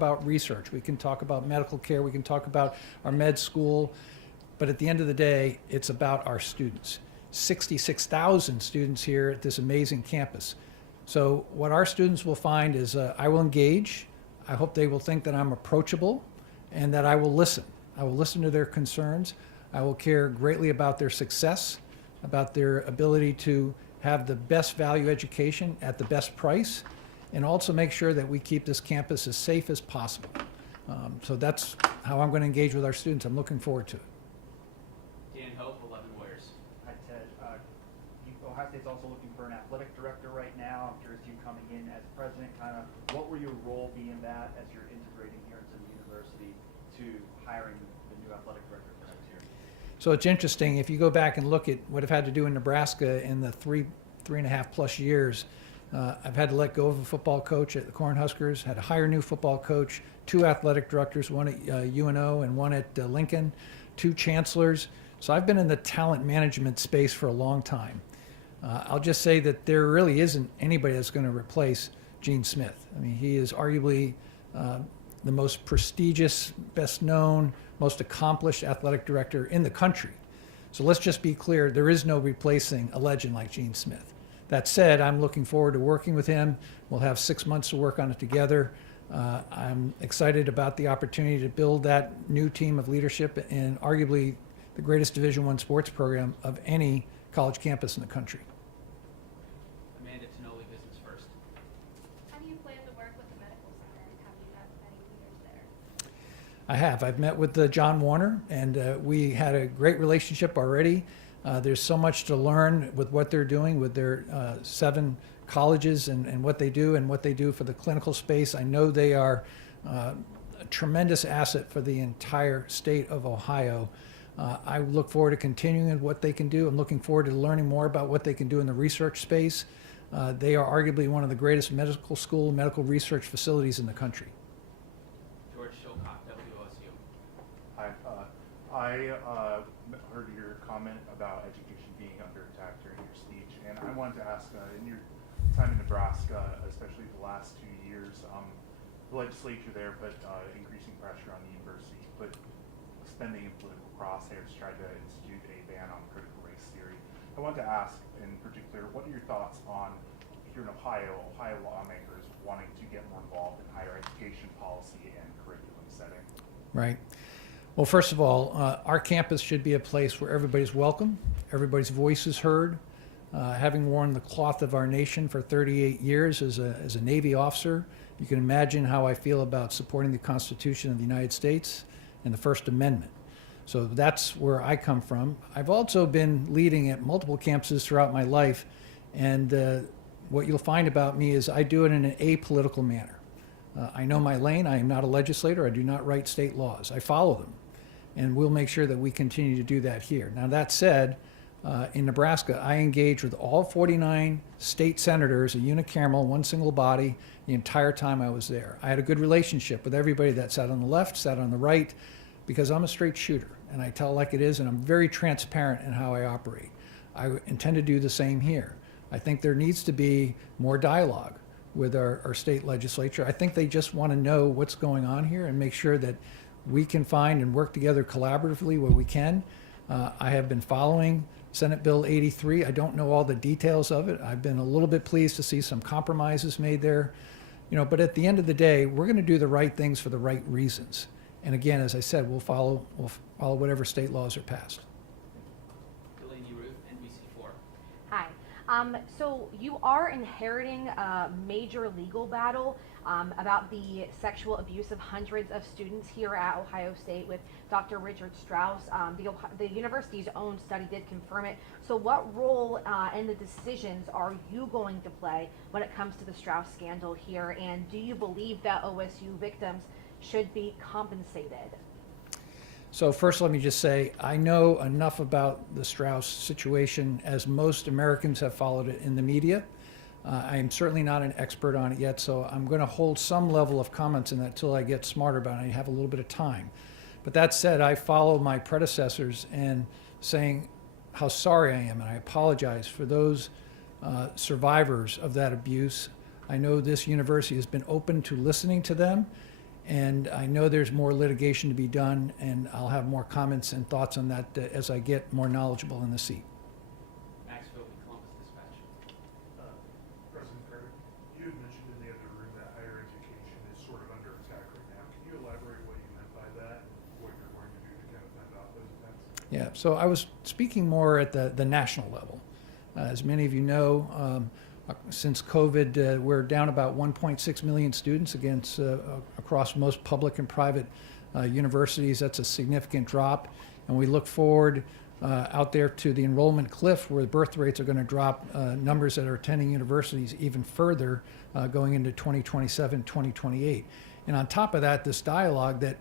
about research, we can talk about medical care, we can talk about our med school, but at the end of the day, it's about our students. 66,000 students here at this amazing campus. So what our students will find is I will engage. I hope they will think that I'm approachable and that I will listen. I will listen to their concerns. I will care greatly about their success, about their ability to have the best value education at the best price, and also make sure that we keep this campus as safe as possible. So that's how I'm going to engage with our students. I'm looking forward to it. Dan Hope, 11 Warriors. Hi, Ted. Ohio State's also looking for an athletic director right now. I'm curious, you coming in as president, kind of what will your role be in that as you're integrating here into the university to hiring the new athletic director for next year? So it's interesting, if you go back and look at what I've had to do in Nebraska in the three and a half plus years, I've had to let go of a football coach at the Cornhuskers, had to hire a new football coach, 2 athletic directors, one at UNO and one at Lincoln, 2 chancellors. So I've been in the talent management space for a long time. I'll just say that there really isn't anybody that's going to replace Gene Smith. I mean, he is arguably the most prestigious, best known, most accomplished athletic director in the country. So let's just be clear, there is no replacing a legend like Gene Smith. That said, I'm looking forward to working with him. We'll have 6 months to work on it together. I'm excited about the opportunity to build that new team of leadership in arguably the greatest Division I sports program of any college campus in the country. Amanda Tonoli, Business First. How do you plan to work with the medical center, and have you had any leaders there? I have. I've met with John Warner, and we had a great relationship already. There's so much to learn with what they're doing with their 7 colleges and what they do for the clinical space. I know they are a tremendous asset for the entire state of Ohio. I look forward to continuing what they can do. I'm looking forward to learning more about what they can do in the research space. They are arguably one of the greatest medical research facilities in the country. George Shilcock, WOSU. Hi. I heard your comment about education being under attack during your speech, and I wanted to ask, in your time in Nebraska, especially the last 2 years, the legislature there put increasing pressure on the university, put spending in political crosshairs, tried to institute a ban on critical race theory. I wanted to ask, in particular, what are your thoughts on, here in Ohio lawmakers wanting to get more involved in higher education policy and curriculum setting? Right. Well, first of all, our campus should be a place where everybody's welcome, everybody's voice is heard. Having worn the cloth of our nation for 38 years as a Navy officer, you can imagine how I feel about supporting the Constitution of the United States and the First Amendment. So that's where I come from. I've also been leading at multiple campuses throughout my life, and what you'll find about me is I do it in an apolitical manner. I know my lane. I am not a legislator. I do not write state laws. I follow them, and we'll make sure that we continue to do that here. Now, that said, in Nebraska, I engaged with all 49 state senators, a unicameral, one single body, the entire time I was there. I had a good relationship with everybody that sat on the left, sat on the right, because I'm a straight shooter, and I tell like it is, and I'm very transparent in how I operate. I intend to do the same here. I think there needs to be more dialogue with our state legislature. I think they just want to know what's going on here and make sure that we can find and work together collaboratively where we can. I have been following Senate Bill 83. I don't know all the details of it. I've been a little bit pleased to see some compromises made there. But at the end of the day, we're going to do the right things for the right reasons. And again, as I said, we'll follow whatever state laws are passed. Delaney Ruth, NBC4. Hi. So you are inheriting a major legal battle about the sexual abuse of hundreds of students here at Ohio State with Dr. Richard Strauss. The university's own study did confirm it. So what role in the decisions are you going to play when it comes to the Strauss scandal here? And do you believe that OSU victims should be compensated? So first, let me just say, I know enough about the Strauss situation as most Americans have followed it in the media. I am certainly not an expert on it yet, so I'm going to hold some level of comments in that until I get smarter about it and have a little bit of time. But that said, I follow my predecessors in saying how sorry I am, and I apologize for those survivors of that abuse. I know this university has been open to listening to them, And I know there's more litigation to be done, and I'll have more comments and thoughts on that as I get more knowledgeable in the seat. Max Philby, Columbus Dispatch. President Carter, you had mentioned in the other room that higher education is sort of under attack right now. Can you elaborate what you meant by that and what you're going to do to kind of fend off those attacks? Yeah, so I was speaking more at the national level. As many of you know, since COVID, we're down about 1.6 million students across most public and private universities. That's a significant drop. And we look forward out there to the enrollment cliff, where the birth rates are going to drop numbers that are attending universities even further going into 2027, 2028. And on top of that, this dialogue that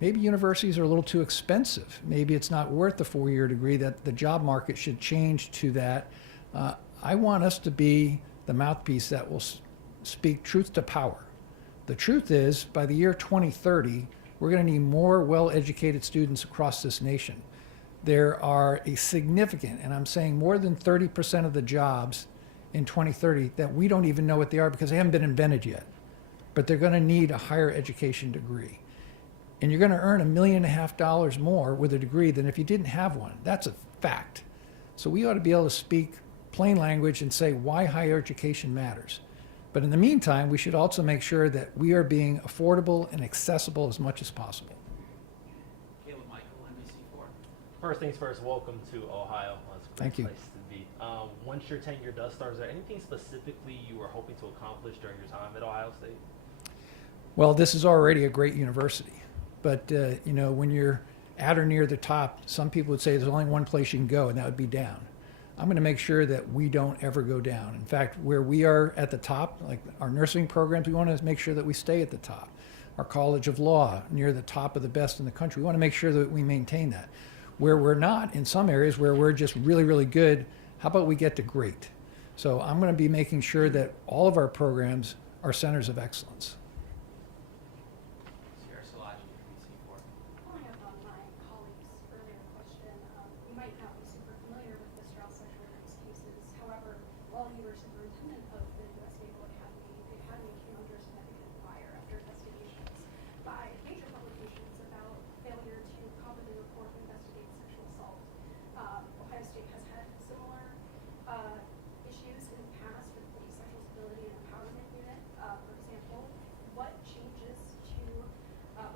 maybe universities are a little too expensive. Maybe it's not worth the four-year degree, that the job market should change to that. I want us to be the mouthpiece that will speak truth to power. The truth is, by the year 2030, we're going to need more well-educated students across this nation. There are a significant, and I'm saying more than 30% of the jobs in 2030 that we don't even know what they are because they haven't been invented yet. But they're going to need a higher education degree. And you're going to earn $1.5 million more with a degree than if you didn't have one. That's a fact. So we ought to be able to speak plain language and say why higher education matters. But in the meantime, we should also make sure that we are being affordable and accessible as much as possible. Caleb Michael, NBC4. First things first, welcome to Ohio. It's a great Thank you. place to be. Once your tenure does start, is there anything specifically you were hoping to accomplish during your time at Ohio State? Well, this is already a great university. But, you know, when you're at or near the top, some people would say there's only one place you can go, and that would be down. I'm going to make sure that we don't ever go down. In fact, where we are at the top, like our nursing programs, we want to make sure that we stay at the top. Our College of Law, near the top of the best in the country, we want to make sure that we maintain that. Where we're not, in some areas where we're just really, really good, how about we get to great? So I'm going to be making sure that all of our programs are centers of excellence. Sierra Salaji, NBC4. Following up on my colleague's earlier question, you might not be super familiar with the Strauss sexual abuse cases. However, while you were superintendent of the U.S. Naval Academy, the Academy came under significant fire after investigations by major publications about failure to properly report and investigate sexual assault. Ohio State has had similar issues in the past with the Sexual Stability and Empowerment Unit. For example, what changes to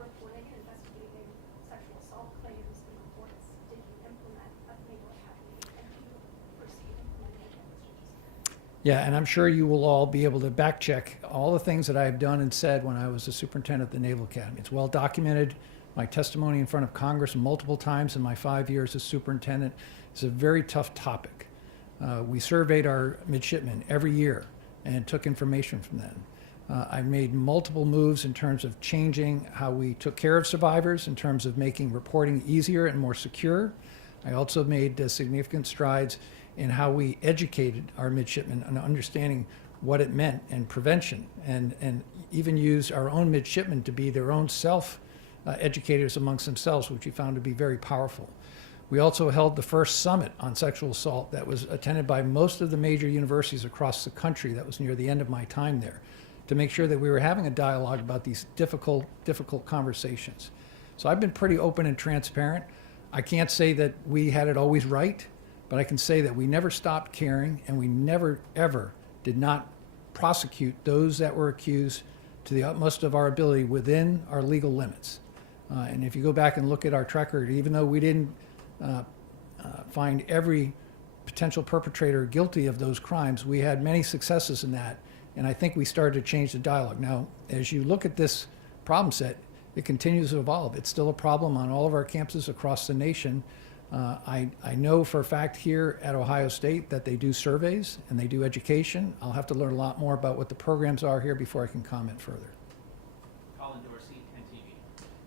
reporting and investigating sexual assault claims and reports did you implement at the Naval Academy, and do you foresee implementing any of those changes? Yeah, and I'm sure you will all be able to back check all the things that I've done and said when I was the superintendent of the Naval Academy. It's well documented. My testimony in front of Congress multiple times in my 5 years as superintendent is a very tough topic. We surveyed our midshipmen every year and took information from them. I made multiple moves in terms of changing how we took care of survivors, in terms of making reporting easier and more secure. I also made significant strides in how we educated our midshipmen on understanding what it meant and prevention, and even used our own midshipmen to be their own educators amongst themselves, which we found to be very powerful. We also held the first summit on sexual assault that was attended by most of the major universities across the country. That was near the end of my time there, to make sure that we were having a dialogue about these difficult conversations. So I've been pretty open and transparent. I can't say that we had it always right, but I can say that we never stopped caring, and we never, ever did not prosecute those that were accused to the utmost of our ability within our legal limits. And if you go back and look at our track record, even though we didn't find every potential perpetrator guilty of those crimes, we had many successes in that, and I think we started to change the dialogue. Now, as you look at this problem set, it continues to evolve. It's still a problem on all of our campuses across the nation. I know for a fact here at Ohio State that they do surveys and they do education. I'll have to learn a lot more about what the programs are here before I can comment further. Colin Dorsey, NTV.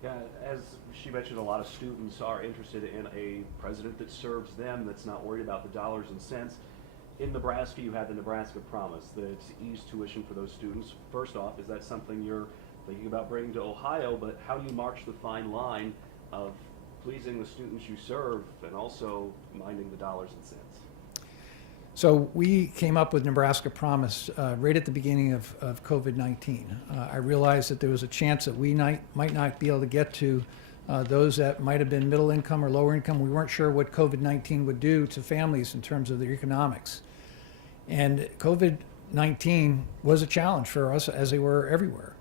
Yeah, as she mentioned, a lot of students are interested in a president that serves them, that's not worried about the dollars and cents. In Nebraska, you had the Nebraska Promise that's eased tuition for those students. First off, is that something you're thinking about bringing to Ohio? But how do you march the fine line of pleasing the students you serve and also minding the dollars and cents? So we came up with Nebraska Promise right at the beginning of COVID-19. I realized that there was a chance that we might not be able to get to those that might have been middle income or lower income. We weren't sure what COVID-19 would do to families in terms of their economics. And COVID-19 was a challenge for us, as they were everywhere.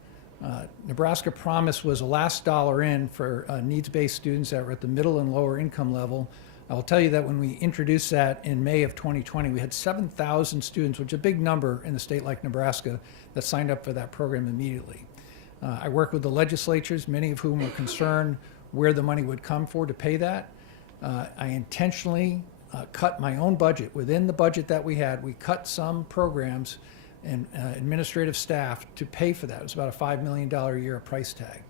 Nebraska Promise was the last dollar in for needs-based students that were at the middle and lower income level. I will tell you that when we introduced that in May of 2020, we had 7,000 students, which is a big number in a state like Nebraska, that signed up for that program immediately. I worked with the legislatures, many of whom were concerned where the money would come for to pay that. I intentionally cut my own budget. Within the budget that we had, we cut some programs and administrative staff to pay for that. It was about a $5 million a year price tag.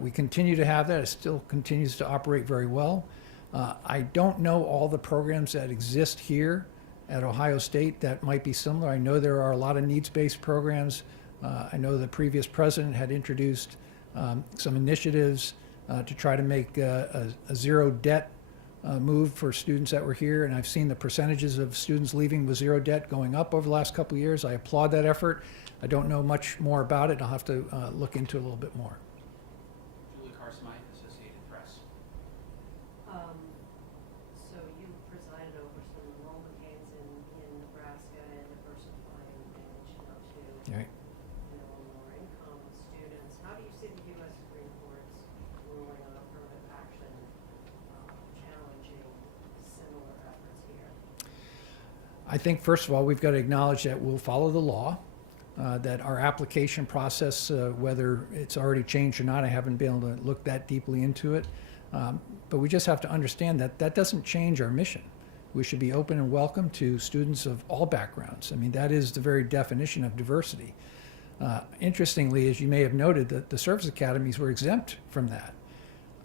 We continue to have that. It still continues to operate very well. I don't know all the programs that exist here at Ohio State that might be similar. I know there are a lot of needs-based programs. I know the previous president had introduced some initiatives to try to make a zero debt move for students that were here, and I've seen the percentages of students leaving with zero debt going up over the last couple of years. I applaud that effort. I don't know much more about it. I'll have to look into it a little bit more. Julie Carson-Mike, Associated Press. So you presided over some enrollment gains in Nebraska and diversifying and managing up to Right. lower income students. How do you see the U.S. Supreme Court's ruling on affirmative action challenging similar efforts here? I think, first of all, we've got to acknowledge that we'll follow the law, that our application process, whether it's already changed or not, I haven't been able to look that deeply into it. But we just have to understand that that doesn't change our mission. We should be open and welcome to students of all backgrounds. I mean, that is the very definition of diversity. Interestingly, as you may have noted, that the service academies were exempt from that.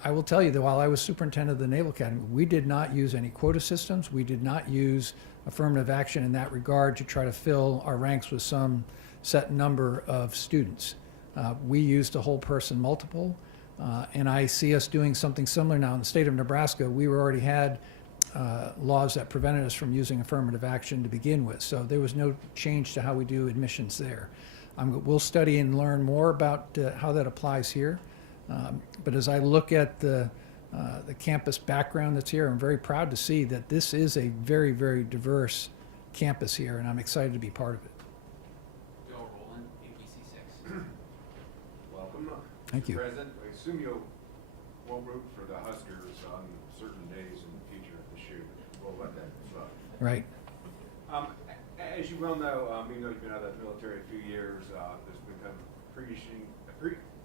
I will tell you that while I was superintendent of the Naval Academy, we did not use any quota systems. We did not use affirmative action in that regard to try to fill our ranks with some set number of students. We used a whole person multiple, and I see us doing something similar now in the state of Nebraska. We already had laws that prevented us from using affirmative action to begin with, so there was no change to how we do admissions there. We'll study and learn more about how that applies here. But as I look at the campus background that's here, I'm very proud to see that this is a very, very diverse campus here, and I'm excited to be part of it. Bill Rowland, ABC6. Welcome. Thank you. Mr. President, I assume you won't root for the Huskers on certain days in the future of the shoe. We'll let that slide. Right. As you well know, even though you've been out of the military a few years, there's become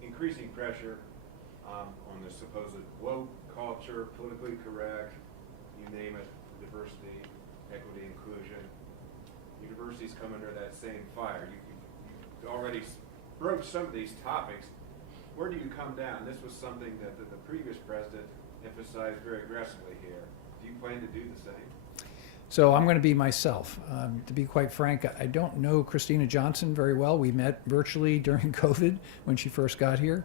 increasing pressure on the supposed woke culture, politically correct, you name it, diversity, equity, inclusion. Universities come under that same fire. You already broached some of these topics. Where do you come down? This was something that the previous president emphasized very aggressively here. Do you plan to do the same? So I'm going to be myself. To be quite frank, I don't know Christina Johnson very well. We met virtually during COVID when she first got here.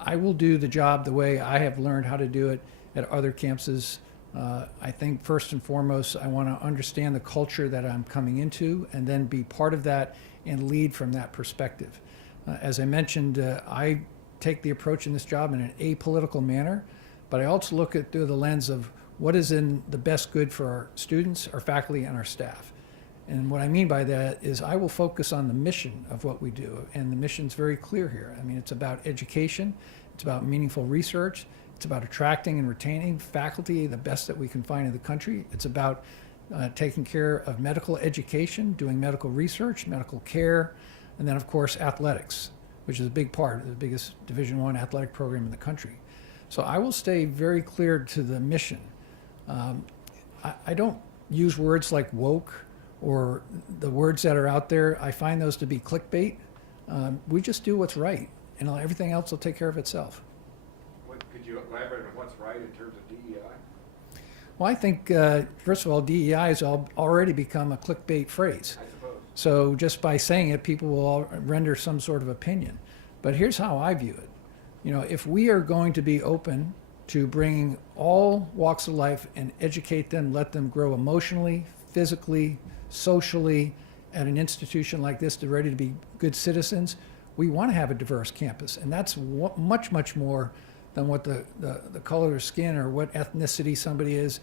I will do the job the way I have learned how to do it at other campuses. I think first and foremost, I want to understand the culture that I'm coming into and then be part of that and lead from that perspective. As I mentioned, I take the approach in this job in an apolitical manner, but I also look at through the lens of what is in the best good for our students, our faculty, and our staff. And what I mean by that is I will focus on the mission of what we do, and the mission's very clear here. I mean, it's about education, it's about meaningful research, it's about attracting and retaining faculty, the best that we can find in the country. It's about taking care of medical education, doing medical research, medical care, and then, of course, athletics, which is a big part of the biggest Division I athletic program in the country. So I will stay very clear to the mission. I don't use words like woke or the words that are out there. I find those to be clickbait. We just do what's right, and everything else will take care of itself. Could you elaborate on what's right in terms of DEI? Well, I think, first of all, DEI has already become a clickbait phrase. I suppose. So just by saying it, people will render some sort of opinion. But here's how I view it. You know, if we are going to be open to bringing all walks of life and educate them, let them grow emotionally, physically, socially, at an institution like this, they're ready to be good citizens. We want to have a diverse campus, and that's much, much more than what the color of skin or what ethnicity somebody is.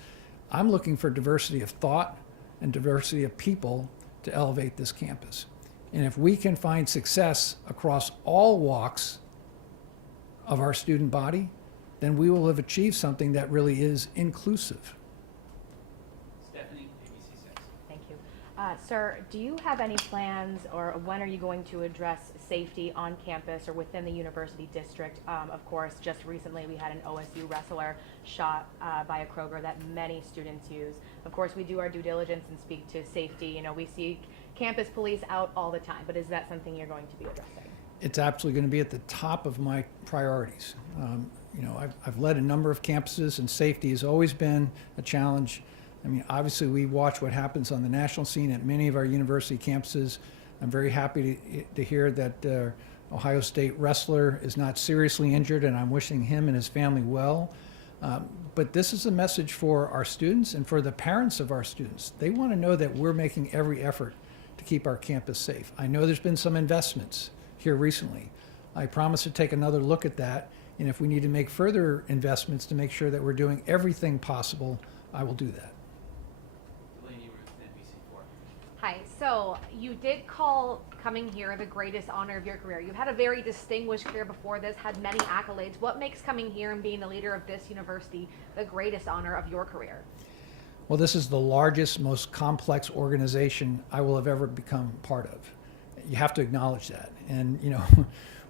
I'm looking for diversity of thought and diversity of people to elevate this campus. And if we can find success across all walks of our student body, then we will have achieved something that really is inclusive. Stephanie, ABC6. Thank you. Sir, do you have any plans, or when are you going to address safety on campus or within the university district? Of course, just recently we had an OSU wrestler shot by a Kroger that many students use. Of course, we do our due diligence and speak to safety. You know, we see campus police out all the time, but is that something you're going to be addressing? It's absolutely going to be at the top of my priorities. You know, I've led a number of campuses, and safety has always been a challenge. I mean, obviously, we watch what happens on the national scene at many of our university campuses. I'm very happy to hear that Ohio State wrestler is not seriously injured, and I'm wishing him and his family well. But this is a message for our students and for the parents of our students. They want to know that we're making every effort to keep our campus safe. I know there's been some investments here recently. I promise to take another look at that, and if we need to make further investments to make sure that we're doing everything possible, I will do that. Delaney Ruth, NBC4. Hi, so you did call coming here the greatest honor of your career. You've had a very distinguished career before this, had many accolades. What makes coming here and being the leader of this university the greatest honor of your career? Well, this is the largest, most complex organization I will have ever become part of. You have to acknowledge that. And, you know,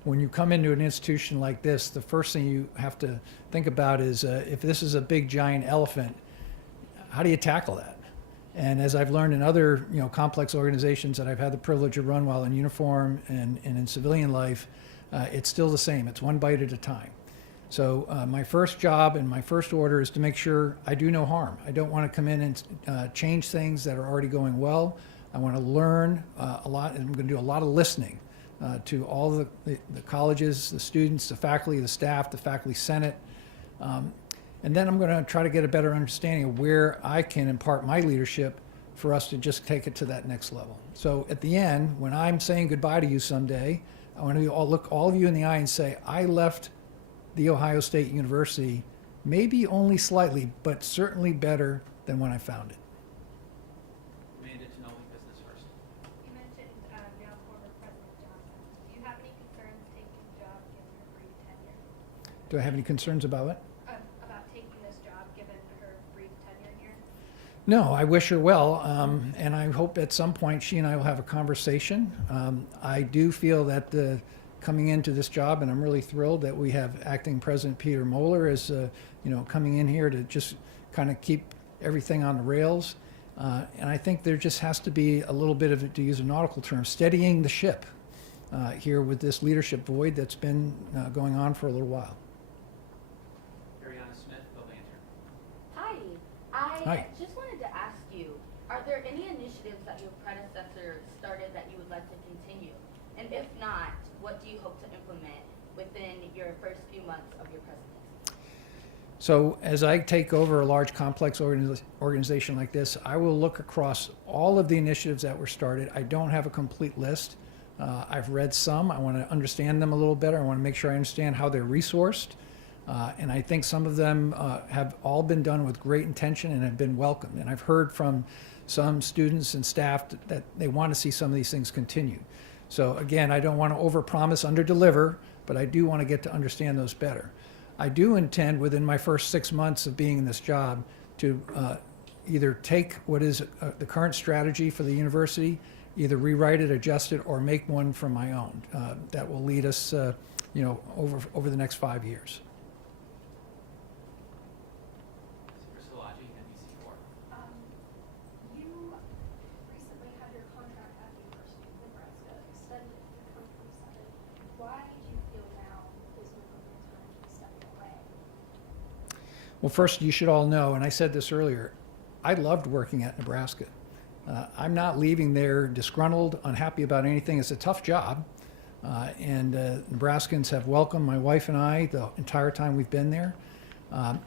when you come into an institution like this, the first thing you have to think about is if this is a big, giant elephant, how do you tackle that? And as I've learned in other, you know, complex organizations that I've had the privilege of run while in uniform and in civilian life, it's still the same. It's one bite at a time. So my first job and my first order is to make sure I do no harm. I don't want to come in and change things that are already going well. I want to learn a lot, and I'm going to do a lot of listening to all the colleges, the students, the faculty, the staff, the faculty senate. And then I'm going to try to get a better understanding of where I can impart my leadership for us to just take it to that next level. So at the end, when I'm saying goodbye to you someday, I want to look all of you in the eye and say, I left The Ohio State University, maybe only slightly, but certainly better than when I found it. Amanda Tonoli, Business First. You mentioned now former President Johnson. Do you have any concerns taking the job given her brief tenure? Do I have any concerns about it? About taking this job given her brief tenure here? No, I wish her well, and I hope at some point she and I will have a conversation. I do feel that coming into this job, and I'm really thrilled that we have Acting President Peter Moeller as you know, coming in here to just kind of keep everything on the rails. And I think there just has to be a little bit of, to use a nautical term, steadying the ship here with this leadership void that's been going on for a little while. Ariana Smith, The Lantern. Hi. I Hi. just wanted to ask you, are there any initiatives that your predecessor started that you would like to continue? And if not, what do you hope to implement within your first few months of your presidency? So as I take over a large, complex organization like this, I will look across all of the initiatives that were started. I don't have a complete list. I've read some. I want to understand them a little better. I want to make sure I understand how they're resourced. And I think some of them have all been done with great intention and have been welcomed. And I've heard from some students and staff that they want to see some of these things continue. So again, I don't want to overpromise, underdeliver, but I do want to get to understand those better. I do intend within my first 6 months of being in this job to either take what is the current strategy for the university, either rewrite it, adjust it, or make one from my own that will lead us you know, over the next 5 years. Priscillaji, NBC4. You recently had your contract at the University of Nebraska extended to 2027. Why do you feel now is an appropriate time to be stepping away? Well, first, you should all know, and I said this earlier, I loved working at Nebraska. I'm not leaving there disgruntled, unhappy about anything. It's a tough job, and Nebraskans have welcomed my wife and I the entire time we've been there.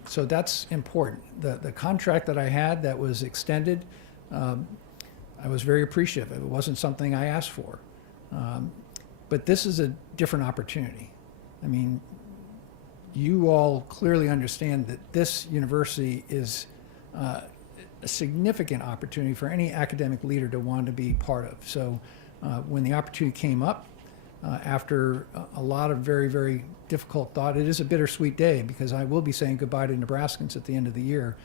So that's important. The contract that I had that was extended I was very appreciative. It wasn't something I asked for. But this is a different opportunity. I mean, you all clearly understand that this university is a significant opportunity for any academic leader to want to be part of. So when the opportunity came up, after a lot of very, very difficult thought, it is a bittersweet day because I will be saying goodbye to Nebraskans at the end of the year,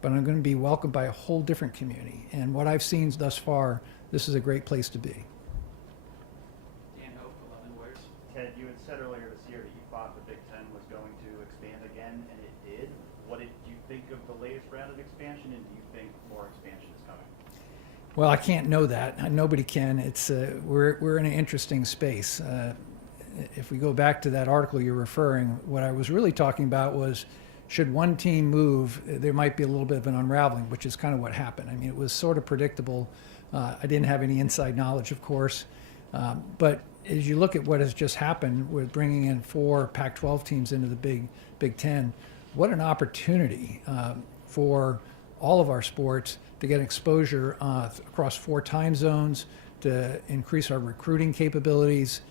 but I'm going to be welcomed by a whole different community. And what I've seen thus far, this is a great place to be. Dan Hope, 11 Warriors. Ted, you had said earlier this year that you thought the Big Ten was going to expand again, and it did. What did you think of the latest round of expansion, and do you think more expansion is coming? Well, I can't know that. Nobody can. It's we're in an interesting space. If we go back to that article you're referring, what I was really talking about was, should one team move, there might be a little bit of an unraveling, which is kind of what happened. I mean, it was sort of predictable. I didn't have any inside knowledge, of course. But as you look at what has just happened with bringing in 4 Pac-12 teams into the Big Ten, what an opportunity for all of our sports to get exposure across 4 time zones, to increase our recruiting capabilities.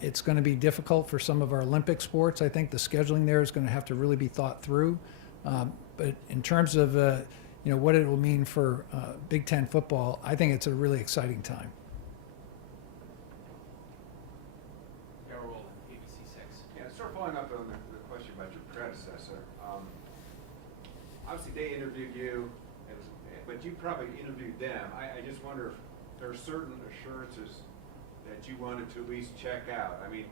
It's going to be difficult for some of our Olympic sports. I think the scheduling there is going to have to really be thought through. But in terms of what it will mean for Big Ten football, I think it's a really exciting time. Darrell Rowland, ABC 6. Yeah, sort of following up on the question about your predecessor. Obviously, they interviewed you, but you probably interviewed them. I just wonder if there are certain assurances that you wanted to at least check out. I mean,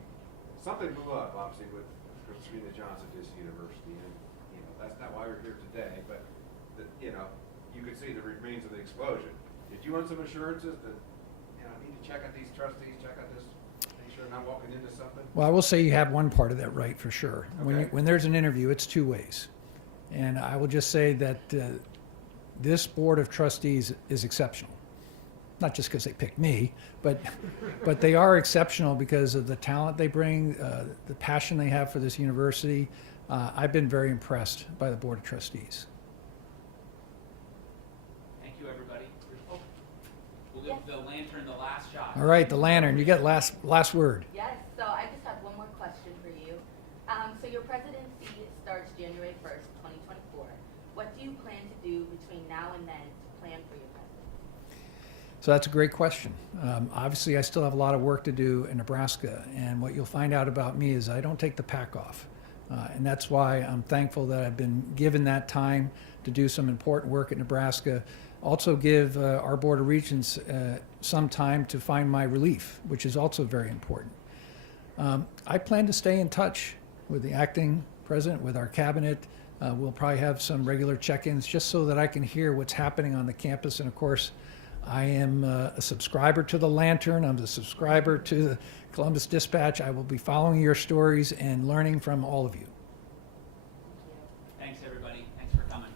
something blew up, obviously, with Christina Johnson at this university, and that's not why we're here today. But you could see the remains of the explosion. Did you want some assurances that I need to check out these trustees, check out this, make sure I'm not walking into something? Well, I will say you have one part of that right for sure. Okay. When there's an interview, it's 2 ways. And I will just say that this board of trustees is exceptional. Not just because they picked me, but they are exceptional because of the talent they bring, the passion they have for this university. I've been very impressed by the board of trustees. Thank you, everybody. We'll give the lantern the last shot. All right, the lantern, you get last word. Yes, so I just have one more question for you. So your presidency starts January 1st, 2024. What do you plan to do between now and then to plan for your presidency? So that's a great question. Obviously, I still have a lot of work to do in Nebraska, and what you'll find out about me is I don't take the pack off. And that's why I'm thankful that I've been given that time to do some important work at Nebraska. Also give our Board of Regents some time to find my relief, which is also very important. I plan to stay in touch with the acting president, with our cabinet. We'll probably have some regular check-ins just so that I can hear what's happening on the campus. And of course, I am a subscriber to the Lantern. I'm a subscriber to the Columbus Dispatch. I will be following your stories and learning from all of you. Thanks, everybody. Thanks for coming.